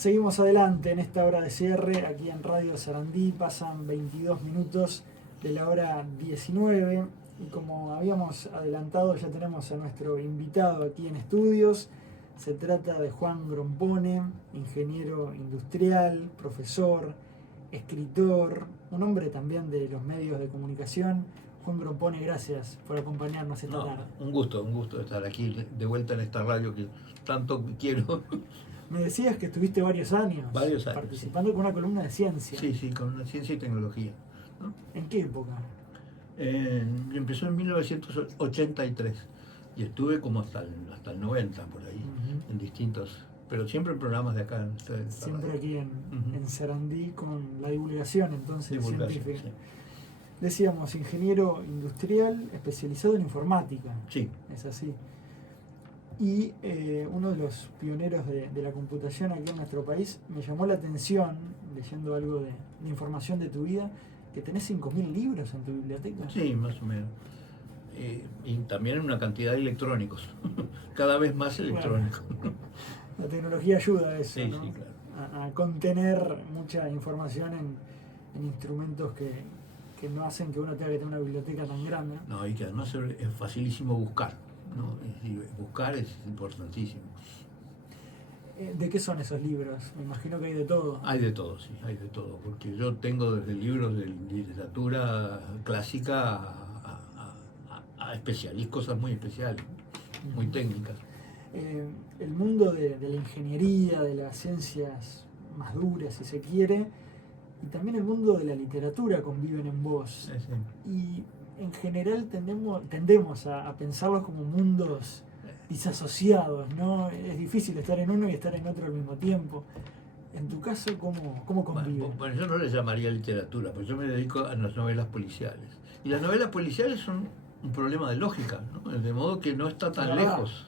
Seguimos adelante en esta hora de cierre, aquí en Radio Sarandí, pasan 22 minutos de la hora 19 y como habíamos adelantado ya tenemos a nuestro invitado aquí en estudios. Se trata de Juan Grompone, ingeniero industrial, profesor, escritor, un hombre también de los medios de comunicación. Juan Grompone, gracias por acompañarnos esta tarde. Un gusto estar aquí de vuelta en esta radio que tanto quiero. Me decías que estuviste varios años participando, sí, con una columna de ciencia. Sí, con ciencia y tecnología, ¿no? ¿En qué época? Empezó en 1983 y estuve como hasta el 90 por ahí, en distintos, pero siempre en programas de acá. Siempre aquí en Sarandí con la divulgación entonces científica. Sí. Decíamos, ingeniero industrial especializado en informática. Sí. Es así. Y uno de los pioneros de la computación aquí en nuestro país. Me llamó la atención, leyendo algo de información de tu vida, que tenés 5.000 libros en tu biblioteca. Sí, más o menos. Y también una cantidad de electrónicos, cada vez más electrónicos. Claro. La tecnología ayuda a eso, sí, ¿no? Sí, claro. A contener mucha información en instrumentos que no hacen que uno tenga que tener una biblioteca tan grande. No, y que además es facilísimo buscar, ¿no? Es decir, buscar es importantísimo. ¿De qué son esos libros? Me imagino que hay de todo. Hay de todo, sí, hay de todo, porque yo tengo desde libros de literatura clásica a cosas muy especiales, muy técnicas. El mundo de la ingeniería, de las ciencias más duras, si se quiere, y también el mundo de la literatura conviven en vos. Sí. Y en general tendemos a pensarlos como mundos disasociados, ¿no? Es difícil estar en uno y estar en otro al mismo tiempo. En tu caso, ¿cómo conviven? Bueno, yo no le llamaría literatura, porque yo me dedico a las novelas policiales. Y las novelas policiales son un problema de lógica, ¿no? De modo que no está tan lejos.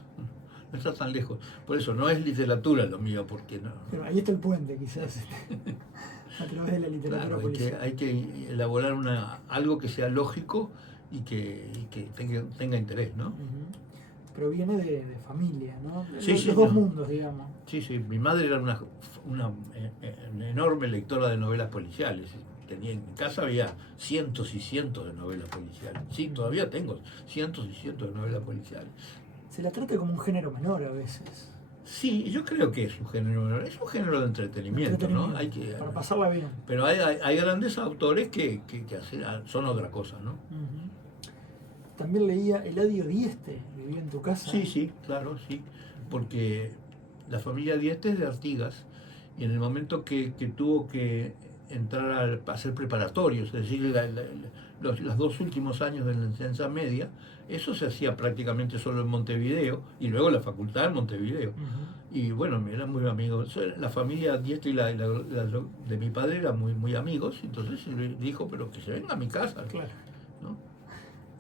No está tan lejos. Por eso no es literatura lo mío, porque no. Pero ahí está el puente, quizás, a través de la literatura, claro, policial. Hay que elaborar algo que sea lógico y que tenga interés, ¿no? Proviene de familia, ¿no? Sí, los dos mundos, digamos. Sí, mi madre era una enorme lectora de novelas policiales. En casa había cientos y cientos de novelas policiales. Sí, todavía tengo cientos y cientos de novelas policiales. Se la trata como un género menor a veces. Sí, yo creo que es un género menor. Es un género de entretenimiento, ¿no? Para pasarla bien. Pero hay grandes autores que son otra cosa, ¿no? También leía Eladio Dieste, vivía en tu casa. Sí, claro, sí. Porque la familia Dieste es de Artigas y en el momento que tuvo que entrar a hacer preparatorios, es decir, los 2 últimos años de la enseñanza media, eso se hacía prácticamente solo en Montevideo y luego la facultad en Montevideo. Y bueno, eran muy amigos. La familia Dieste y la de mi padre eran muy amigos, entonces le dijo, pero que se venga a mi casa. Claro. ¿No?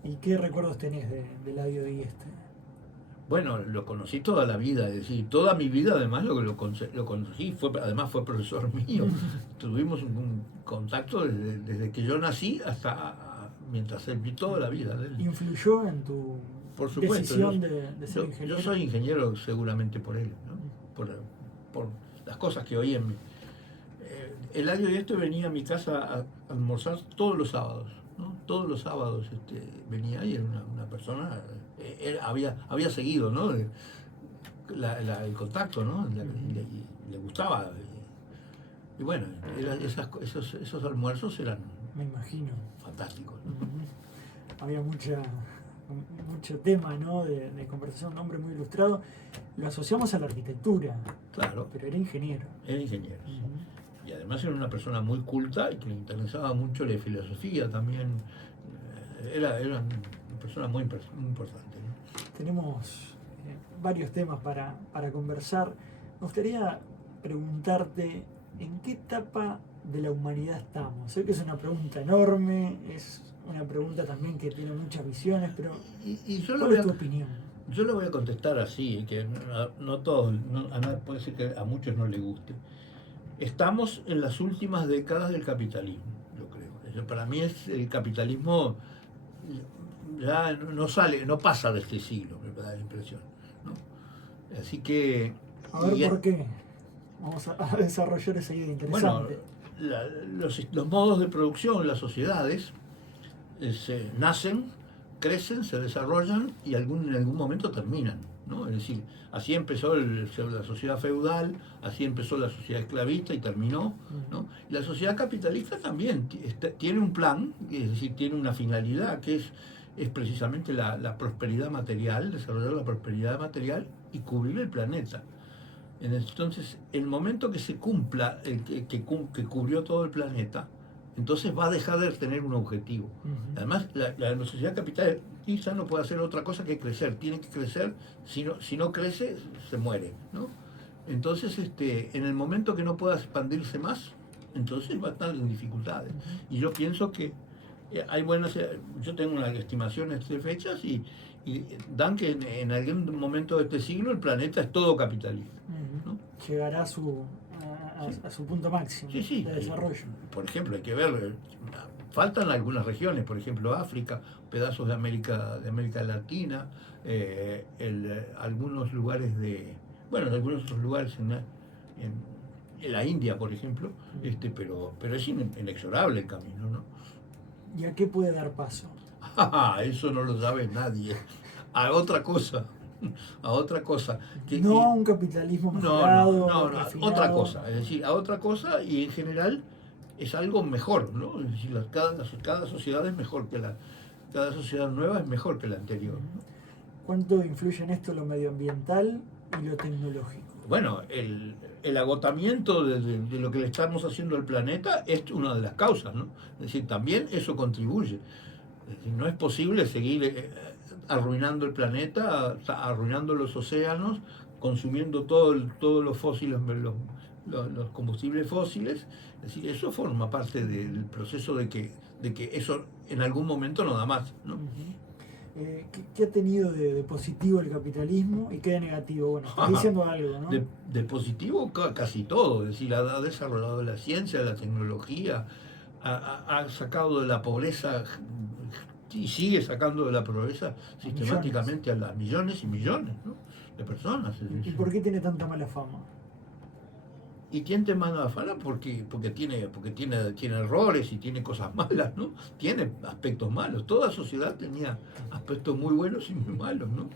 ¿Y qué recuerdos tenés de Eladio Dieste? Bueno, lo conocí toda la vida, es decir, toda mi vida además lo conocí, además fue profesor mío. Tuvimos un contacto desde que yo nací hasta mientras serví toda la vida de él. ¿Influyó en tu decisión de ser ingeniero? Yo soy ingeniero seguramente por él, ¿no? Por las cosas que oí en mí. Eladio Dieste venía a mi casa a almorzar todos los sábados, ¿no? Todos los sábados venía y era una persona... había seguido, ¿no? El contacto, ¿no? Le gustaba. Y bueno, esos almuerzos eran, me imagino, fantásticos, ¿no? Había mucho tema, ¿no? de conversación, un hombre muy ilustrado. Lo asociamos a la arquitectura. Claro. Pero era ingeniero. Era ingeniero. Y además era una persona muy culta y que le interesaba mucho la filosofía también. Era una persona muy importante. Tenemos varios temas para conversar. Me gustaría preguntarte en qué etapa de la humanidad estamos. Sé que es una pregunta enorme, es una pregunta también que tiene muchas visiones, pero ¿cuál es tu opinión? Yo lo voy a contestar así, que no todos, puede ser que a muchos no les guste. Estamos en las últimas décadas del capitalismo, yo creo. Para mí el capitalismo ya no pasa de este siglo, me da la impresión, ¿no? Así que... A ver, ¿por qué? Vamos a desarrollar esa idea Bueno, interesante. los modos de producción, las sociedades, nacen, crecen, se desarrollan y en algún momento terminan, ¿no? Es decir, así empezó la sociedad feudal, así empezó la sociedad esclavista y terminó, ¿no? Y la sociedad capitalista también tiene un plan, es decir, tiene una finalidad que es precisamente la prosperidad material, desarrollar la prosperidad material y cubrir el planeta. Entonces, el momento que se cumpla, que cubrió todo el planeta, entonces va a dejar de tener un objetivo. Además, la sociedad capitalista no puede hacer otra cosa que crecer, tiene que crecer, si no crece, se muere, ¿no? Entonces, en el momento que no pueda expandirse más, entonces va a estar en dificultades. Y yo pienso que hay buenas, yo tengo unas estimaciones de fechas y dan que en algún momento de este siglo el planeta es todo capitalista, ¿no? Llegará a su punto máximo Sí, sí. de desarrollo. Por ejemplo, hay que ver, faltan algunas regiones, por ejemplo África, pedazos de América Latina, algunos lugares bueno, en algunos otros lugares en la India, por ejemplo, pero es inexorable el camino, ¿no? ¿Y a qué puede dar paso? Eso no lo sabe nadie. A otra cosa. A otra cosa. No a un capitalismo mejorado, no, refinado. otra cosa. Es decir, a otra cosa y en general es algo mejor, ¿no? Es decir, cada sociedad es mejor cada sociedad nueva es mejor que la anterior, ¿no? ¿Cuánto influye en esto lo medioambiental y lo tecnológico? Bueno, el agotamiento de lo que le estamos haciendo al planeta es una de las causas, ¿no? Es decir, también eso contribuye. Es decir, no es posible seguir arruinando el planeta, arruinando los océanos, consumiendo todos los fósiles, los combustibles fósiles. Es decir, eso forma parte del proceso de que eso en algún momento no da más, ¿no? ¿Qué ha tenido de positivo el capitalismo y qué de negativo? Bueno, estás diciendo algo, ¿no? De positivo casi todo, es decir, ha desarrollado la ciencia, la tecnología, ha sacado de la pobreza y sigue sacando de la pobreza sistemáticamente a las millones y millones, ¿no?, de personas. ¿Y por qué tiene tanta mala fama? Y tiene mala fama porque tiene errores y tiene cosas malas, ¿no? Tiene aspectos malos. Toda sociedad tenía aspectos muy buenos y muy malos, ¿no?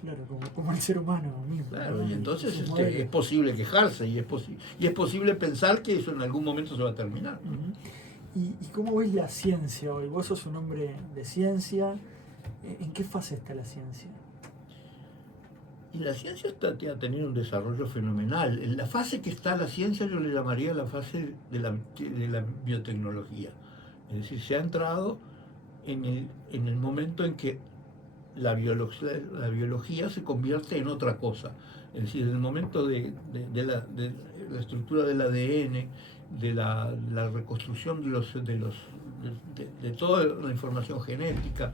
Claro, como el ser humano mismo. Claro, ¿no? y entonces es posible quejarse y es posible pensar que eso en algún momento se va a terminar, ¿no? ¿Y cómo ves la ciencia hoy? Vos sos un hombre de ciencia. ¿En qué fase está la ciencia? Y la ciencia ha tenido un desarrollo fenomenal. En la fase que está la ciencia yo le llamaría la fase de la biotecnología. Es decir, se ha entrado en el momento en que la biología se convierte en otra cosa. Es decir, en el momento de la estructura del ADN, de la reconstrucción de toda la información genética,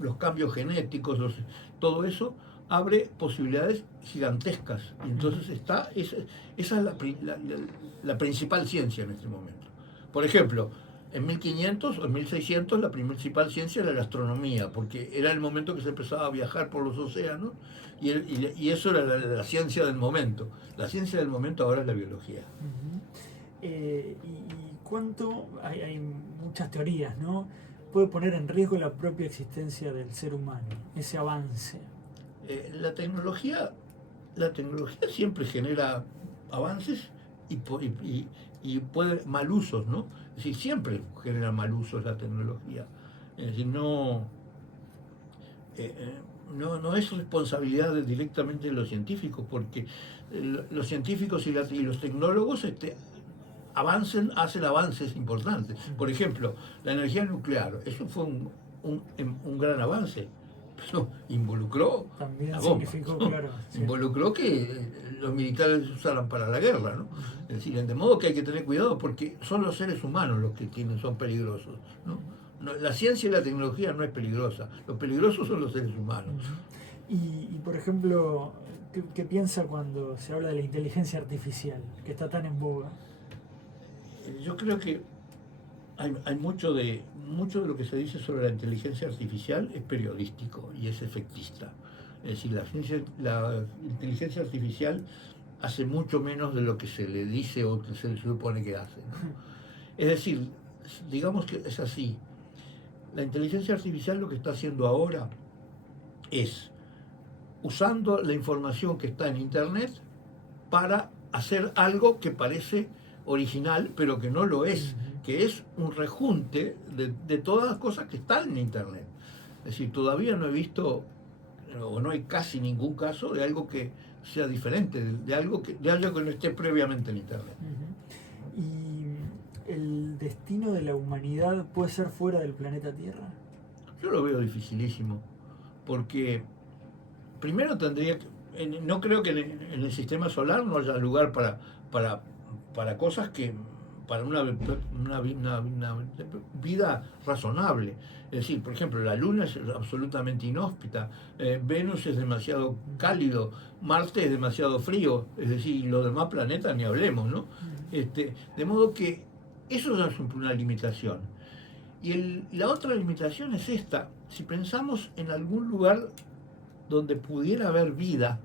los cambios genéticos, todo eso abre posibilidades gigantescas. Y entonces esa es la principal ciencia en este momento. Por ejemplo, en 1500 o en 1600 la principal ciencia era la astronomía, porque era el momento que se empezaba a viajar por los océanos y eso era la ciencia del momento. La ciencia del momento ahora es la biología. ¿Y cuánto? Hay muchas teorías, ¿no? Puede poner en riesgo la propia existencia del ser humano, ese avance. La tecnología siempre genera avances y puede mal usos, ¿no? Es decir, siempre genera mal usos la tecnología. Es decir, no es responsabilidad directamente de los científicos, porque los científicos y los tecnólogos hacen avances importantes. Por ejemplo, la energía nuclear, eso fue un gran avance. Pero involucró también la bomba, significó, ¿no? claro, sí. Involucró que los militares se usaran para la guerra, ¿no? Es decir, de modo que hay que tener cuidado porque son los seres humanos los que son peligrosos, ¿no? La ciencia y la tecnología no es peligrosa, los peligrosos son los seres humanos. Y por ejemplo, ¿qué piensa cuando se habla de la inteligencia artificial, que está tan en boga? Yo creo que hay mucho de lo que se dice sobre la inteligencia artificial es periodístico y es efectista. Es decir, la inteligencia artificial hace mucho menos de lo que se le dice o que se le supone que hace, ¿no? Es decir, digamos que es así. La inteligencia artificial lo que está haciendo ahora es usando la información que está en Internet para hacer algo que parece original, pero que no lo es, que es un rejunte de todas las cosas que están en Internet. Es decir, todavía no he visto, o no hay casi ningún caso de algo que sea diferente, de algo que no esté previamente en Internet. ¿Y el destino de la humanidad puede ser fuera del planeta Tierra? Yo lo veo dificilísimo, porque primero no creo que en el sistema solar no haya lugar para cosas que, para una vida razonable. Es decir, por ejemplo, la Luna es absolutamente inhóspita, Venus es demasiado cálido, Marte es demasiado frío, es decir, los demás planetas ni hablemos, ¿no? De modo que eso ya es una limitación. Y la otra limitación es esta: si pensamos en algún lugar donde pudiera haber vida,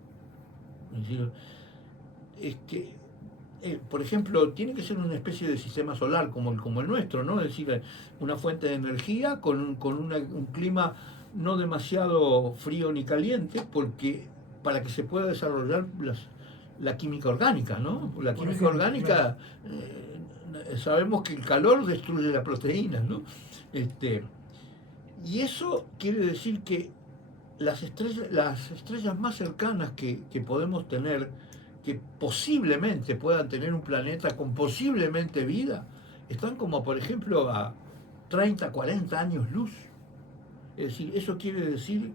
es decir, por ejemplo, tiene que ser una especie de sistema solar como el nuestro, ¿no? Es decir, una fuente de energía con un clima no demasiado frío ni caliente, porque para que se pueda desarrollar la química orgánica, ¿no? La química orgánica, sabemos que el calor destruye las proteínas, ¿no? Y eso quiere decir que las estrellas más cercanas que podemos tener, que posiblemente puedan tener un planeta con posiblemente vida, están como, por ejemplo, a 30, 40 años luz. Es decir, eso quiere decir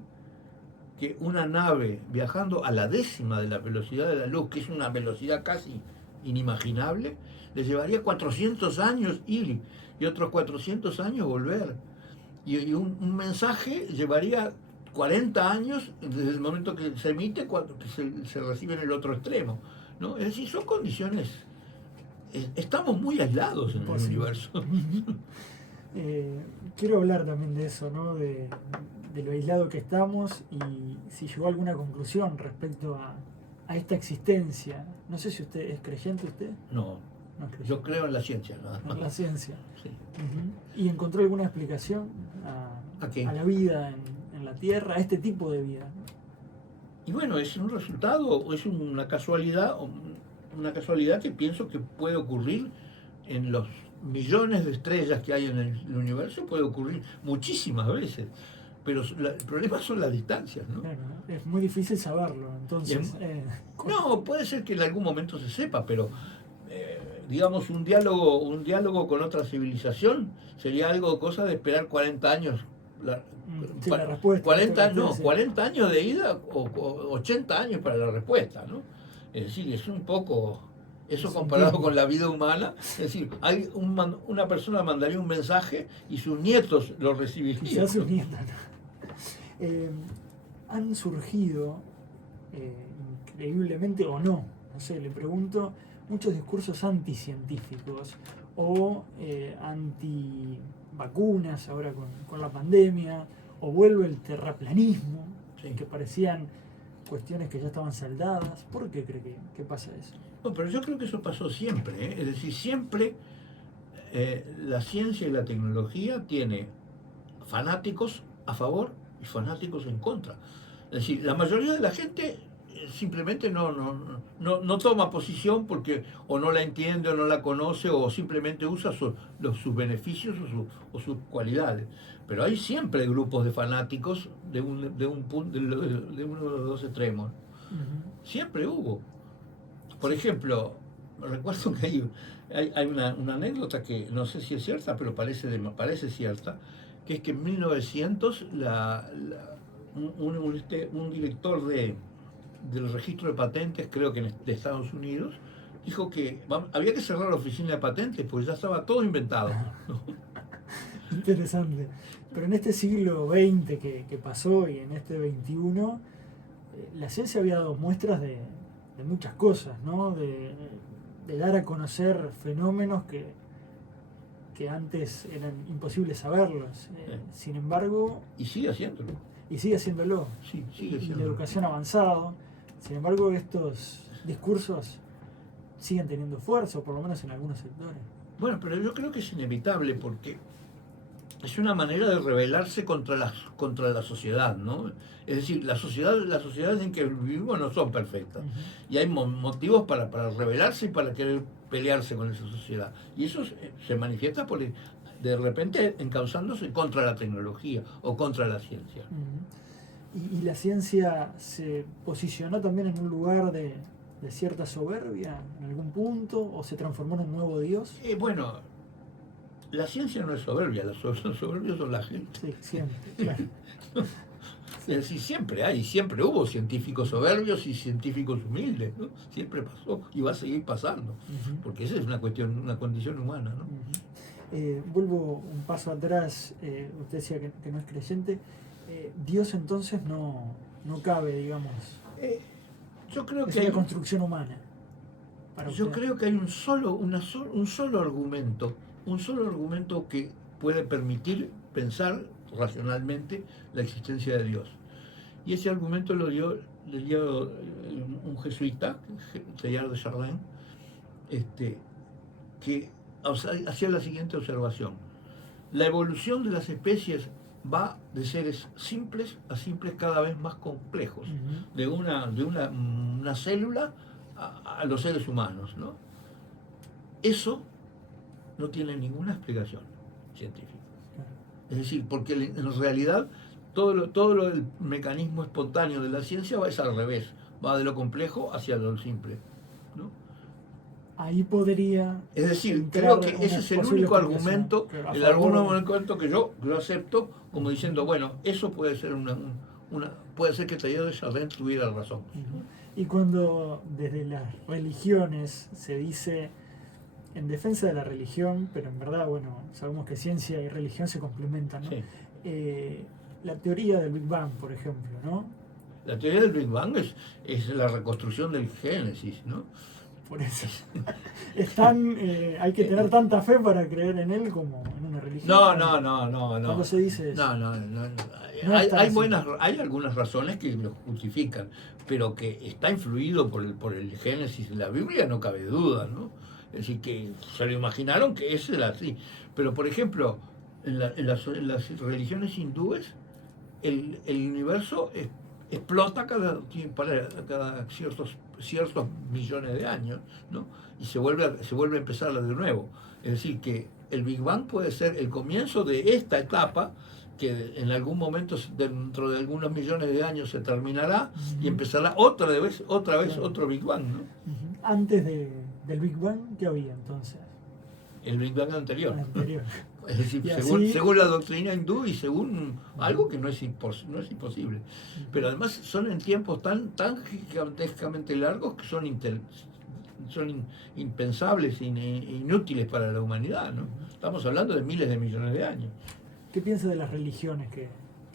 que una nave viajando a la décima de la velocidad de la luz, que es una velocidad casi inimaginable, le llevaría 400 años ir y otros 400 años volver. Y un mensaje llevaría 40 años desde el momento que se emite cuando se recibe en el otro extremo, ¿no? Es decir, son condiciones. Estamos muy aislados en el universo. Quiero hablar también de eso, ¿no? De lo aislado que estamos y si llegó a alguna conclusión respecto a esta existencia. No sé si usted es creyente, ¿usted? No, yo creo en la ciencia, nada más. En la ciencia. Sí. ¿Y encontró alguna explicación a la vida en la Tierra, a este tipo de vida? Y bueno, es un resultado, es una casualidad que pienso que puede ocurrir en los millones de estrellas que hay en el universo, puede ocurrir muchísimas veces, pero el problema son las distancias, ¿no? Claro, es muy difícil saberlo, entonces... No, puede ser que en algún momento se sepa, pero digamos, un diálogo con otra civilización sería cosa de esperar 40 años. La respuesta. 40 años de ida o 80 años para la respuesta, ¿no? Es decir, es un poco... Eso comparado con la vida humana, es decir, una persona mandaría un mensaje y sus nietos lo recibirían. Quizás sus nietos. Han surgido, increíblemente o no sé, le pregunto, muchos discursos anticientíficos o antivacunas ahora con la pandemia, o vuelve el terraplanismo, sí, que parecían cuestiones que ya estaban saldadas. ¿Por qué cree que pasa eso? No, pero yo creo que eso pasó siempre, ¿eh? Es decir, siempre la ciencia y la tecnología tiene fanáticos a favor y fanáticos en contra. Es decir, la mayoría de la gente simplemente no toma posición porque o no la entiende o no la conoce o simplemente usa sus beneficios o sus cualidades. Pero hay siempre grupos de fanáticos de uno de los dos extremos. Uh-huh. Siempre hubo. Por ejemplo, recuerdo que hay una anécdota que no sé si es cierta, pero parece cierta, que es que en 1900 un director del registro de patentes, creo que de Estados Unidos, dijo que había que cerrar la oficina de patentes porque ya estaba todo inventado, ¿no? Interesante. Pero en este siglo XX que pasó y en este XXI, la ciencia había dado muestras de muchas cosas, ¿no? De dar a conocer fenómenos que antes eran imposibles saberlos. Sin embargo... Y sigue haciéndolo. Y sigue haciéndolo. Sí, sigue y haciéndolo. la educación ha avanzado. Sin embargo, estos discursos siguen teniendo fuerza, o por lo menos en algunos sectores. Bueno, pero yo creo que es inevitable porque es una manera de rebelarse contra la sociedad, ¿no? Es decir, las sociedades en que vivimos no son perfectas. Y hay motivos para rebelarse y para querer pelearse con esa sociedad. Y eso se manifiesta de repente encauzándose contra la tecnología o contra la ciencia. ¿Y la ciencia se posicionó también en un lugar de cierta soberbia en algún punto, o se transformó en un nuevo Dios? Bueno, la ciencia no es soberbia, los soberbios son la gente. Sí, siempre, claro. Es decir, siempre hubo científicos soberbios y científicos humildes, ¿no? Siempre pasó y va a seguir pasando, porque esa es una condición humana, ¿no? Vuelvo un paso atrás, usted decía que no es creyente. Dios entonces no cabe, digamos, yo creo es que una hay, construcción humana. yo creo que hay un solo argumento que puede permitir pensar racionalmente la existencia de Dios. Y ese argumento le dio un jesuita, Teilhard de Chardin, que hacía la siguiente observación: la evolución de las especies va de seres simples a simples cada vez más complejos, de una célula a los seres humanos, ¿no? Eso no tiene ninguna explicación científica. Es decir, porque en realidad todo el mecanismo espontáneo de la ciencia es al revés, va de lo complejo hacia lo simple, ¿no? Ahí podría... Es decir, creo que ese es el único argumento, que yo acepto como diciendo, bueno, eso puede ser puede ser que Teilhard de Chardin tuviera razón. Y cuando desde las religiones se dice en defensa de la religión, pero en verdad, bueno, sabemos que ciencia y religión se complementan, ¿no? Sí. La teoría del Big Bang, por ejemplo, ¿no? La teoría del Big Bang es la reconstrucción del Génesis, ¿no? Por eso. Hay que tener tanta fe para creer en él como en una religión. No. ¿Cómo se dice eso? No. Hay algunas razones que lo justifican, pero que está influido por el Génesis de la Biblia, no cabe duda, ¿no? Es decir, que se lo imaginaron que ese era así. Pero, por ejemplo, en las religiones hindúes, el universo explota cada ciertos millones de años, ¿no? Y se vuelve a empezar de nuevo. Es decir, que el Big Bang puede ser el comienzo de esta etapa, que en algún momento, dentro de algunos millones de años, se terminará y empezará otra vez otro Big Bang, ¿no? Antes del Big Bang, ¿qué había entonces? El Big Bang anterior. Es decir, según la doctrina hindú y según algo que no es imposible. Pero además son en tiempos tan gigantescamente largos que son impensables e inútiles para la humanidad, ¿no? Estamos hablando de miles de millones de años. ¿Qué piensa de las religiones que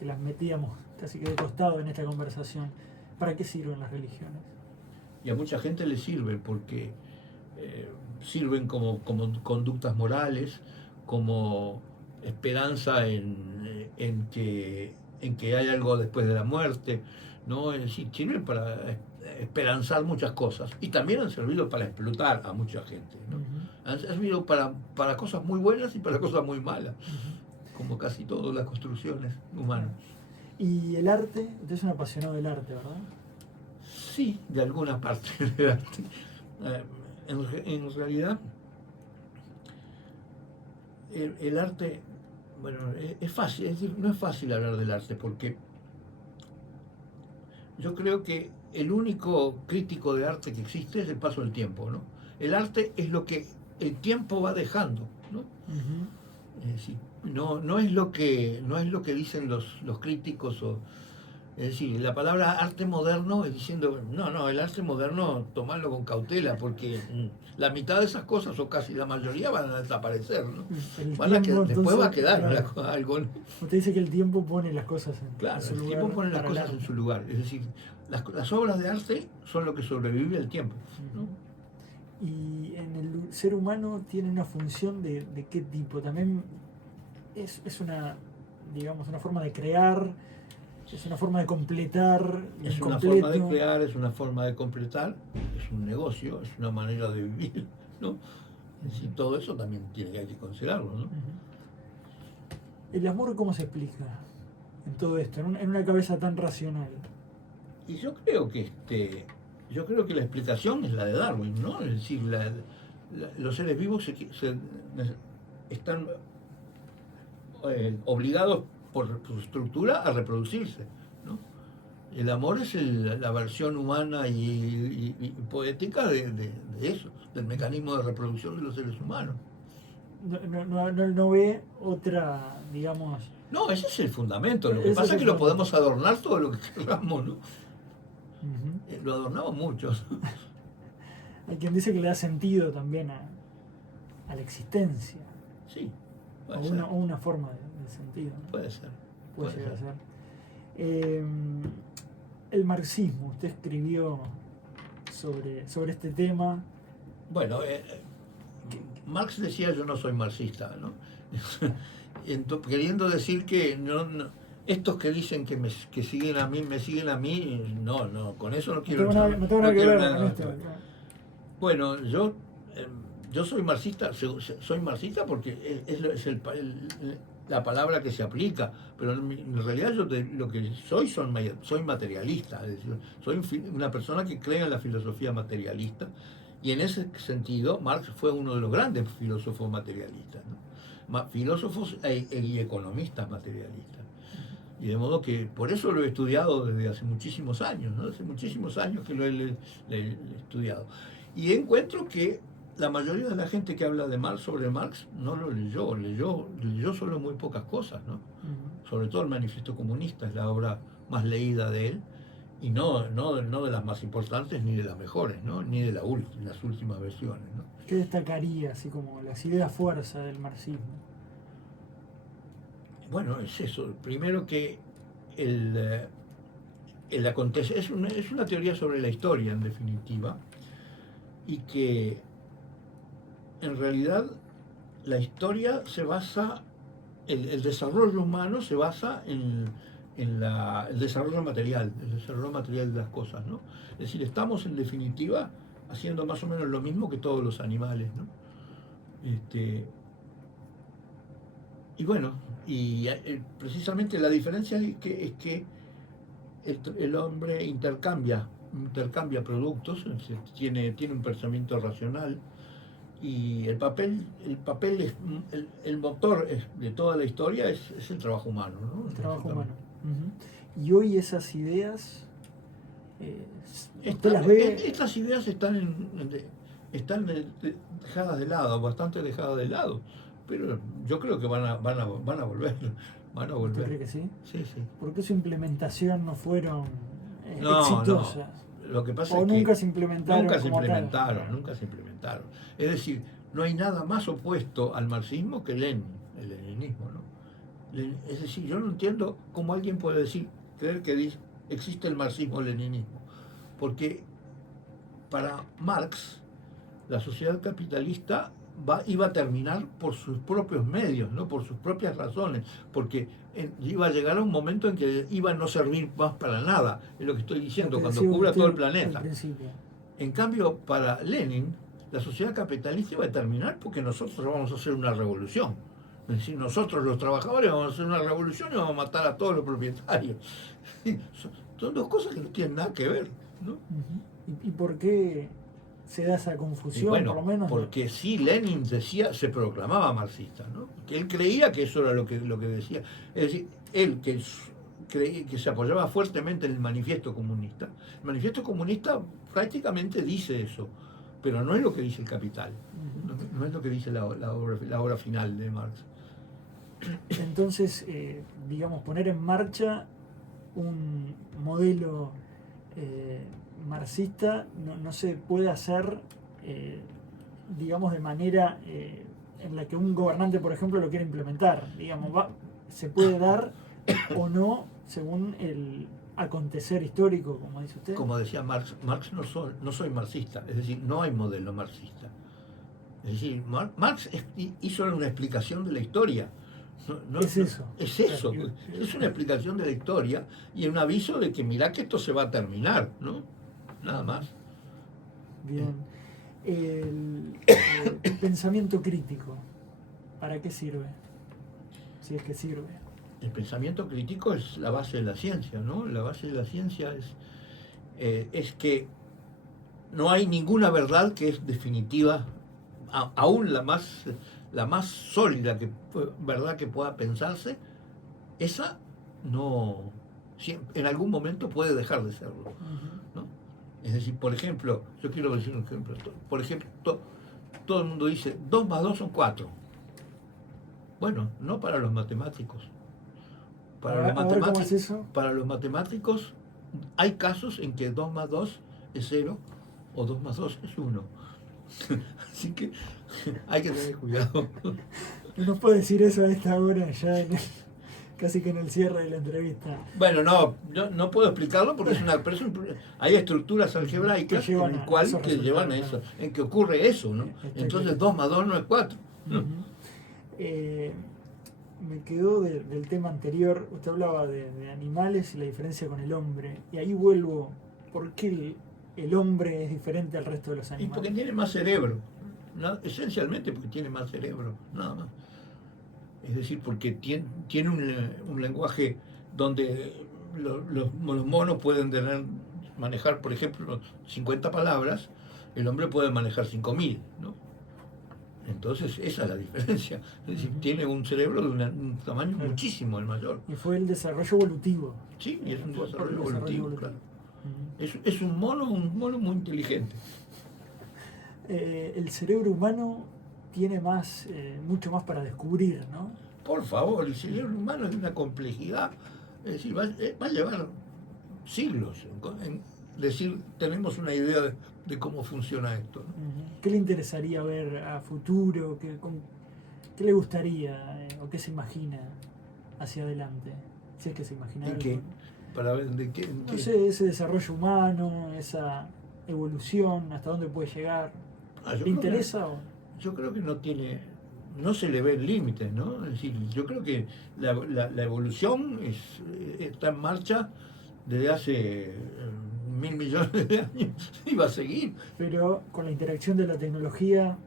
las metíamos casi que de costado en esta conversación? ¿Para qué sirven las religiones? Y a mucha gente le sirven porque sirven como conductas morales, como esperanza en que hay algo después de la muerte, ¿no? Es decir, sirven para esperanzar muchas cosas y también han servido para explotar a mucha gente, ¿no? Han servido para cosas muy buenas y para cosas muy malas, como casi todas las construcciones humanas. ¿Y el arte? Usted es un apasionado del arte, ¿verdad? Sí, de alguna parte del arte. En realidad, el arte, bueno, es fácil, es decir, no es fácil hablar del arte porque yo creo que el único crítico de arte que existe es el paso del tiempo, ¿no? El arte es lo que el tiempo va dejando, ¿no? Es decir, no es lo que dicen los críticos es decir, la palabra arte moderno es diciendo, el arte moderno tomarlo con cautela, porque la mitad de esas cosas, o casi la mayoría, van a desaparecer, ¿no? Después va a quedar algo. Usted dice que el tiempo pone las cosas en su lugar. El tiempo pone las cosas en su lugar. Es decir, las obras de arte son lo que sobrevive al tiempo, ¿no? Y en el ser humano tiene una función de qué tipo. También es una, digamos, una forma de crear. Es una forma de completar. Es una forma de crear, es una forma de completar, es un negocio, es una manera de vivir, ¿no? Es decir, todo eso también hay que considerarlo, ¿no? ¿El amor cómo se explica en todo esto, en una cabeza tan racional? Y yo creo que la explicación es la de Darwin, ¿no? Es decir, los seres vivos están obligados por su estructura a reproducirse, ¿no? El amor es la versión humana y poética de eso, del mecanismo de reproducción de los seres humanos. No ve otra, digamos... No, ese es el fundamento. Lo que pasa es que lo podemos adornar todo lo que queramos, ¿no? Lo adornamos mucho. Hay quien dice que le da sentido también a la existencia. Sí, o una forma de sentido, ¿no? Puede ser. Puede llegar a ser. El marxismo, usted escribió sobre este tema. Bueno, Marx decía yo no soy marxista, ¿no? Queriendo decir que estos que dicen que me siguen a mí, no, con eso no quiero nada que ver con esto. Bueno, yo soy marxista porque es la palabra que se aplica, pero en realidad yo lo que soy materialista, es decir, soy una persona que cree en la filosofía materialista, y en ese sentido Marx fue uno de los grandes filósofos materialistas, ¿no? Filósofos y economistas materialistas. Y de modo que por eso lo he estudiado desde hace muchísimos años, ¿no? Hace muchísimos años que lo he estudiado. Y encuentro que la mayoría de la gente que habla de Marx, sobre Marx, no lo leyó solo muy pocas cosas, ¿no? Sobre todo el Manifiesto Comunista es la obra más leída de él, y no de las más importantes ni de las mejores, ¿no? Ni de las últimas versiones, ¿no? ¿Qué destacaría, así como las ideas fuerza del marxismo? Bueno, es eso. Primero que el es una teoría sobre la historia, en definitiva, y que en realidad la historia se basa, el desarrollo humano se basa en el desarrollo material de las cosas, ¿no? Es decir, estamos en definitiva haciendo más o menos lo mismo que todos los animales, ¿no? Y bueno, precisamente la diferencia es que el hombre intercambia productos, tiene un pensamiento racional, y el motor de toda la historia es el trabajo humano, ¿no? El trabajo humano. Y hoy esas ideas, ¿usted las ve? Estas ideas están dejadas de lado, bastante dejadas de lado, pero yo creo que van a volver. ¿Usted cree que sí? Sí. ¿Por qué su implementación no fueron exitosas? No. Lo que pasa o es nunca que se implementaron. Nunca se implementaron. Es decir, no hay nada más opuesto al marxismo que el leninismo, ¿no? Es decir, yo no entiendo cómo alguien puede creer que existe el marxismo-leninismo, porque para Marx la sociedad capitalista iba a terminar por sus propios medios, ¿no? Por sus propias razones, porque iba a llegar a un momento en que iba a no servir más para nada, es lo que estoy diciendo, cuando cubra todo el planeta. En cambio, para Lenin, la sociedad capitalista iba a terminar porque nosotros vamos a hacer una revolución. Es decir, nosotros los trabajadores vamos a hacer una revolución y vamos a matar a todos los propietarios. Son dos cosas que no tienen nada que ver, ¿no? ¿Y por qué se da esa confusión, bueno, por lo menos? Porque sí, Lenin se proclamaba marxista, ¿no? Que él creía que eso era lo que decía. Es decir, él que se apoyaba fuertemente en el Manifiesto Comunista. El Manifiesto Comunista prácticamente dice eso, pero no es lo que dice el Capital, no es lo que dice la obra final de Marx. Entonces, digamos, poner en marcha un modelo marxista no se puede hacer, digamos, de manera en la que un gobernante, por ejemplo, lo quiere implementar. Digamos, se puede dar o no según el acontecer histórico, como dice usted. Como decía Marx no soy marxista, es decir, no hay modelo marxista. Es decir, Marx hizo una explicación de la historia, Es eso. Es eso, es una explicación de la historia y un aviso de que mirá que esto se va a terminar, ¿no? Nada más. Bien. El pensamiento crítico, ¿para qué sirve? Si es que sirve. El pensamiento crítico es la base de la ciencia, ¿no? La base de la ciencia es que no hay ninguna verdad que es definitiva, aún la más sólida verdad que pueda pensarse, esa no, en algún momento puede dejar de serlo, ¿no? Es decir, por ejemplo, yo quiero decir un ejemplo. Por ejemplo, todo el mundo dice 2 más 2 son 4. Bueno, no para los matemáticos. ¿Cómo es eso? Para los matemáticos hay casos en que 2 más 2 es 0 o 2 más 2 es 1. Así que hay que tener cuidado. No nos puede decir eso a esta hora, ya casi que en el cierre de la entrevista. Bueno, no puedo explicarlo porque hay estructuras algebraicas que llevan a eso, en que ocurre eso, ¿no? Entonces 2 más 2 no es 4. ¿no? Me quedó del tema anterior, usted hablaba de animales y la diferencia con el hombre, y ahí vuelvo, ¿por qué el hombre es diferente al resto de los animales? Y porque tiene más cerebro, ¿no? Esencialmente porque tiene más cerebro, nada más. Es decir, porque tiene un lenguaje donde los monos pueden manejar, por ejemplo, 50 palabras, el hombre puede manejar 5.000, ¿no? Entonces, esa es la diferencia. Es decir, tiene un cerebro de un tamaño muchísimo el mayor. Y fue el desarrollo evolutivo. Sí, y es un desarrollo evolutivo, claro. Es un mono muy inteligente. El cerebro humano tiene mucho más para descubrir, ¿no? Por favor, el cerebro humano es de una complejidad. Es decir, va a llevar siglos en decir, tenemos una idea de cómo funciona esto, ¿no? ¿Qué le interesaría ver a futuro? ¿Qué le gustaría o qué se imagina hacia adelante? Si es que se imagina. ¿En qué? Para ver de qué. No sé, ese desarrollo humano, esa evolución, hasta dónde puede llegar. ¿Le interesa? Yo creo que no se le ve límites, ¿no? Es decir, yo creo que la evolución está en marcha desde hace 1.000 millones de años y va a seguir. Pero con la interacción de la tecnología,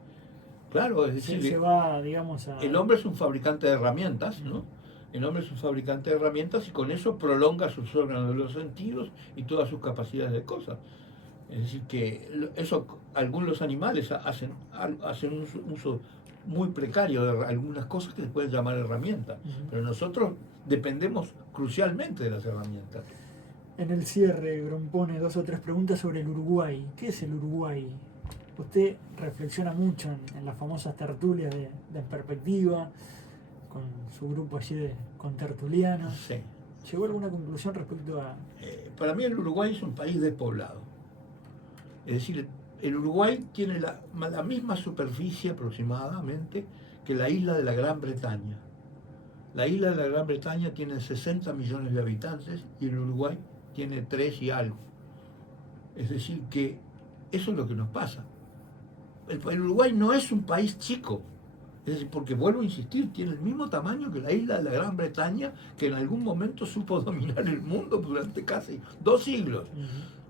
claro, es decir, se va, digamos, el hombre es un fabricante de herramientas, ¿no? El hombre es un fabricante de herramientas y con eso prolonga sus órganos de los sentidos y todas sus capacidades de cosas. Es decir, que algunos animales hacen un uso muy precario de algunas cosas que se pueden llamar herramientas, pero nosotros dependemos crucialmente de las herramientas. En el cierre, Grompone, 2 o 3 preguntas sobre el Uruguay. ¿Qué es el Uruguay? Usted reflexiona mucho en las famosas tertulias de En Perspectiva, con su grupo allí de contertulianos. Sí. ¿Llegó a alguna conclusión respecto a...? Para mí el Uruguay es un país despoblado. Es decir, el Uruguay tiene la misma superficie aproximadamente que la isla de la Gran Bretaña. La isla de la Gran Bretaña tiene 60 millones de habitantes y el Uruguay tiene 3 y algo. Es decir, que eso es lo que nos pasa. El Uruguay no es un país chico. Es decir, porque vuelvo a insistir, tiene el mismo tamaño que la isla de la Gran Bretaña, que en algún momento supo dominar el mundo durante casi 2 siglos.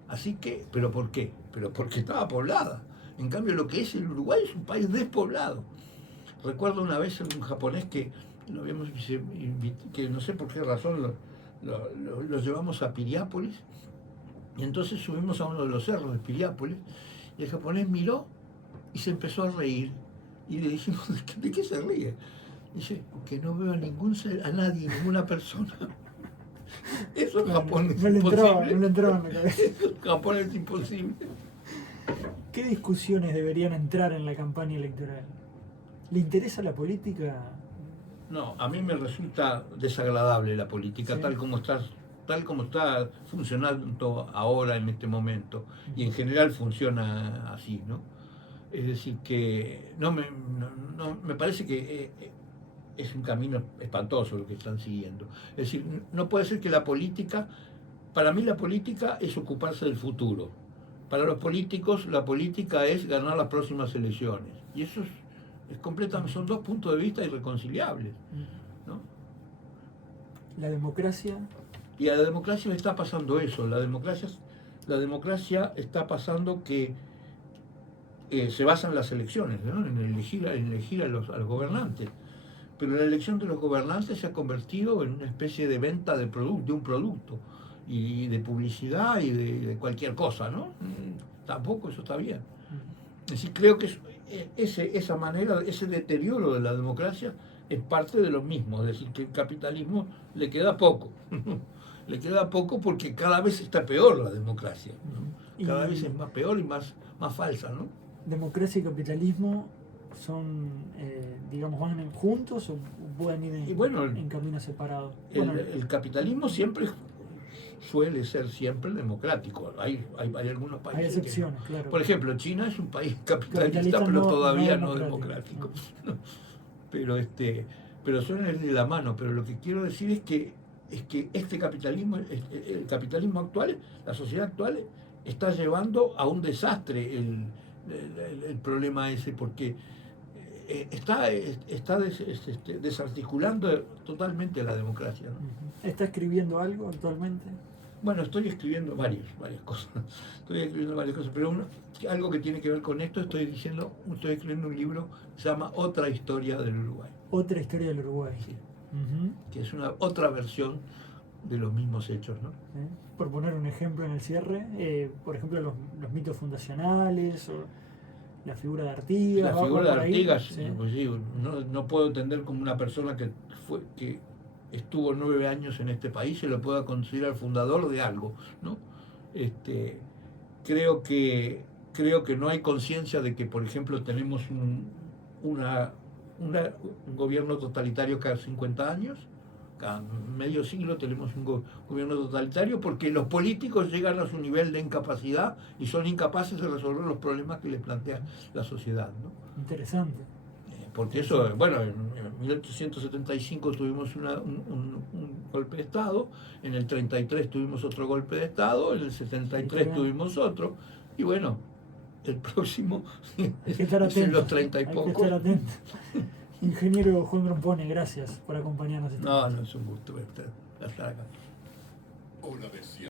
Así que, ¿pero por qué? Pero porque estaba poblada. En cambio, lo que es el Uruguay es un país despoblado. Recuerdo una vez un japonés que no sé por qué razón lo llevamos a Piriápolis, y entonces subimos a uno de los cerros de Piriápolis, y el japonés miró y se empezó a reír. Y le dijimos, ¿de qué se ríe? Dice, que no veo a nadie, ninguna persona. Eso en Japón es imposible. No le entraba en la cabeza. Eso en Japón es imposible. ¿Qué discusiones deberían entrar en la campaña electoral? ¿Le interesa la política? No, a mí me resulta desagradable la política, ¿sí? tal como está funcionando ahora en este momento, y en general funciona así, ¿no? Es decir, que me parece que es un camino espantoso lo que están siguiendo. Es decir, no puede ser que para mí la política es ocuparse del futuro. Para los políticos, la política es ganar las próximas elecciones. Y eso es completamente, son 2 puntos de vista irreconciliables, ¿no? La democracia. Y a la democracia le está pasando eso. La democracia está pasando que se basa en las elecciones, ¿no? En elegir a los gobernantes. Pero la elección de los gobernantes se ha convertido en una especie de venta de un producto, y de publicidad y de cualquier cosa, ¿no? Tampoco eso está bien. Es decir, creo que esa manera, ese deterioro de la democracia es parte de lo mismo. Es decir, que el capitalismo le queda poco. Le queda poco porque cada vez está peor la democracia, ¿no? Cada vez es más peor y más falsa, ¿no? ¿Democracia y capitalismo son, digamos, van juntos o pueden ir en caminos separados? El capitalismo siempre suele ser siempre democrático. Hay algunos países. Hay excepciones, claro. Por ejemplo, China es un país capitalista, pero todavía no democrático. No. Pero suelen ir de la mano. Pero lo que quiero decir es que este capitalismo, el capitalismo actual, la sociedad actual, está llevando a un desastre el problema ese, porque está desarticulando totalmente la democracia, ¿no? ¿Está escribiendo algo actualmente? Bueno, estoy escribiendo varias cosas. Pero algo que tiene que ver con esto, estoy escribiendo un libro que se llama Otra historia del Uruguay. Otra historia del Uruguay. Sí. Que es otra versión de los mismos hechos, ¿no? Por poner un ejemplo en el cierre, por ejemplo, los mitos fundacionales o la figura de Artigas. La figura de Artigas, ¿sí? Pues sí, no puedo entender como una persona que estuvo 9 años en este país se lo pueda considerar fundador de algo, ¿no? Creo que no hay conciencia de que, por ejemplo, tenemos un gobierno totalitario cada 50 años, cada medio siglo tenemos un gobierno totalitario, porque los políticos llegan a su nivel de incapacidad y son incapaces de resolver los problemas que les plantea la sociedad, ¿no? Interesante. Porque eso, bueno, en 1875 tuvimos un golpe de Estado, en el 33 tuvimos otro golpe de Estado, en el 73 tuvimos otro, y bueno, el próximo hay que estar es en los 30 y hay poco. Que estar atento. Ingeniero Juan Grompone, gracias por acompañarnos. No, es un gusto estar acá.